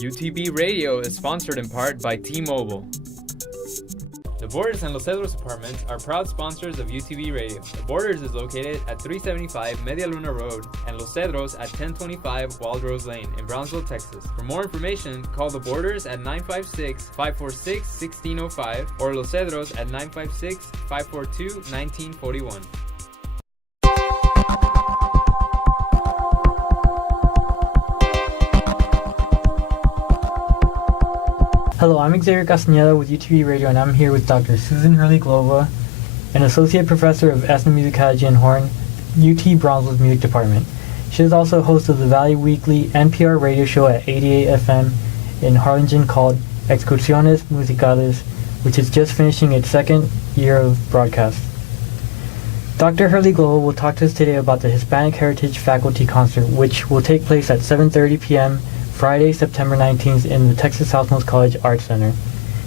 UTB Radio is sponsored in part by T-Mobile. The Borders and Los Cedros Apartments are proud sponsors of UTB Radio. The Borders is located at 375 Media Luna Road and Los Cedros at 1025 Waldrose Lane in Brownsville, Texas. For more information, call The Borders at 956-546-1605 or Los Cedros at 956-542-1941. Hello, I'm Xavier Castañeda with UTB Radio, and I'm here with Dr. Susan Hurley Glowa, an Associate Professor of Ethnomusicology and Horn, UT Brownsville's Music Department. She is also host of the Valley Weekly NPR radio show at 88 FM in Harlingen called Excursiones Musicales, which is just finishing its second year of broadcast. Dr. Hurley Glowa will talk to us today about the Hispanic Heritage Faculty Concert, which will take place at 7:30 p.m. Friday, September 19th in the Texas Southmost College Arts Center.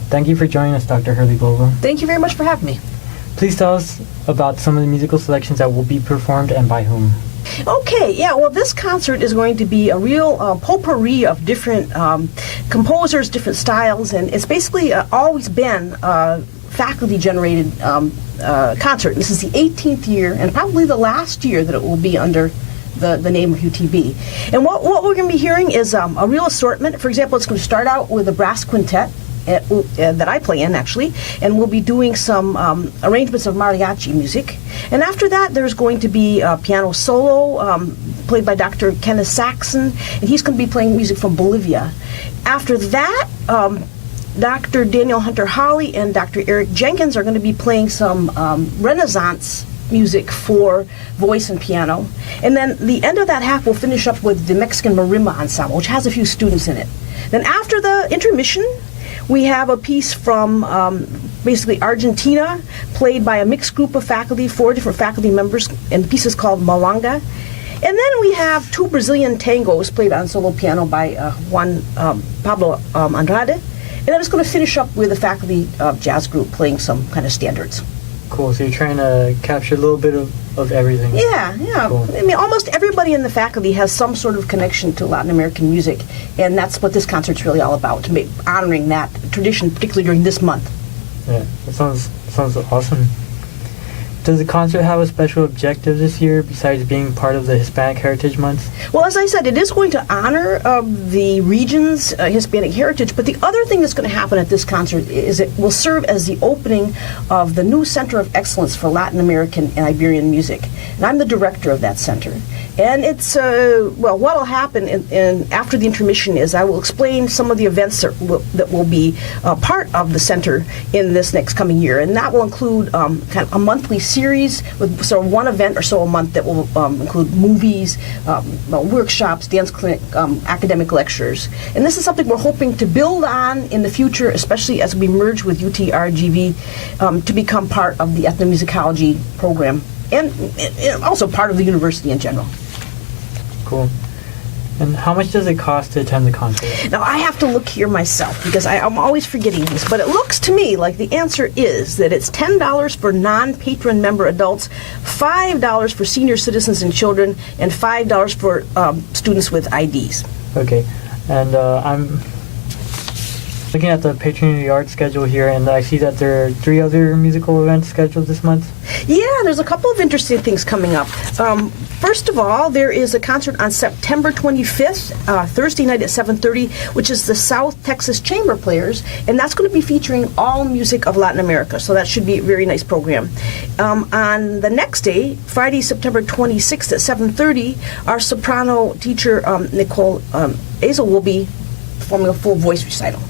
Thank you for joining us, Dr. Hurley Glowa. Thank you very much for having me. Please tell us about some of the musical selections that will be performed and by whom. Okay, well, this concert is going to be a real potpourri of different composers, different styles, and it's basically always been a faculty-generated concert. This is the 18th year and probably the last year that it will be under the name of UTB. And what we're going to be hearing is a real assortment. For example, it's going to start out with a brass quintet that I play in, actually, and we'll be doing some arrangements of mariachi music. And after that, there's going to be a piano solo played by Dr. Kenneth Saxon, and he's going to be playing music from Bolivia. After that, Dr. Daniel Hunter Holly and Dr. Eric Jenkins are going to be playing some Renaissance music for voice and piano. And then the end of that half will finish up with the Mexican Marimba Ensemble, which has a few students in it. Then after the intermission, we have a piece from basically Argentina, played by a mixed group of faculty, 4 different faculty members, and the piece is called Malanga. And then we have 2 Brazilian tangos played on solo piano by Juan Pablo Andrade. And then it's going to finish up with a faculty jazz group playing some kind of standards. Cool, so you're trying to capture a little bit of everything. Yeah. Cool. I mean, almost everybody in the faculty has some sort of connection to Latin American music, and that's what this concert's really all about, honoring that tradition, particularly during this month. Yeah, that sounds awesome. Does the concert have a special objective this year besides being part of the Hispanic Heritage Month? Well, as I said, it is going to honor the region's Hispanic heritage, but the other thing that's going to happen at this concert is it will serve as the opening of the new Center of Excellence for Latin American and Iberian Music. And I'm the director of that center. And it's, what will happen after the intermission is I will explain some of the events that will be part of the center in this next coming year. And that will include kind of a monthly series with sort of one event or so a month that will include movies, workshops, dance clinic, academic lectures. And this is something we're hoping to build on in the future, especially as we merge with UTRGV to become part of the ethnomusicology program and also part of the university in general. Cool. And how much does it cost to attend the concert? Now, I have to look here myself because I'm always forgetting this, but it looks to me like the answer is that it's $10 for non-patron member adults, $5 for senior citizens and children, and $5 for students with IDs. Okay. And I'm looking at the Patron of the Arts schedule here, and I see that there are 3 other musical events scheduled this month. Yeah, there's a couple of interesting things coming up. First of all, there is a concert on September 25th, Thursday night at 7:30, which is the South Texas Chamber Players, and that's going to be featuring all music of Latin America, so that should be a very nice program. On the next day, Friday, September 26th at 7:30, our soprano teacher, Nicole Azel, will be performing a full voice recital.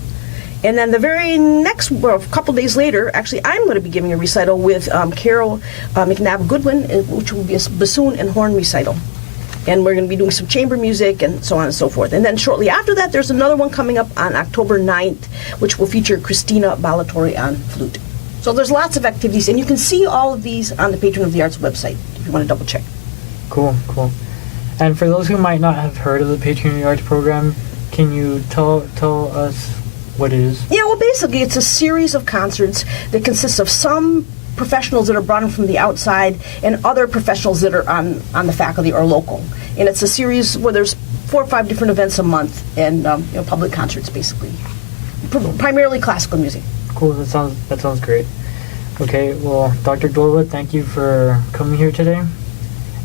And then the very next, a couple days later, actually, I'm going to be giving a recital with Carol McNabb Goodwin, which will be a bassoon and horn recital. And we're going to be doing some chamber music and so on and so forth. And then shortly after that, there's another one coming up on October 9th, which will feature Christina Ballatore on flute. So there's lots of activities, and you can see all of these on the Patron of the Arts website if you want to double check. Cool. And for those who might not have heard of the Patron of the Arts program, can you tell us what it is? Yeah, well, basically, it's a series of concerts that consists of some professionals that are brought in from the outside and other professionals that are on the faculty or local. And it's a series where there's 4 or 5 different events a month, and public concerts, basically. Primarily classical music. Cool. That sounds great. Okay. Well, Dr. Glowa, thank you for coming here today.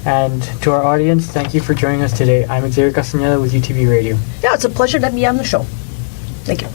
And to our audience, thank you for joining us today. I'm Xavier Castañeda with UTB Radio. Yeah, it's a pleasure to be on the show. Thank you.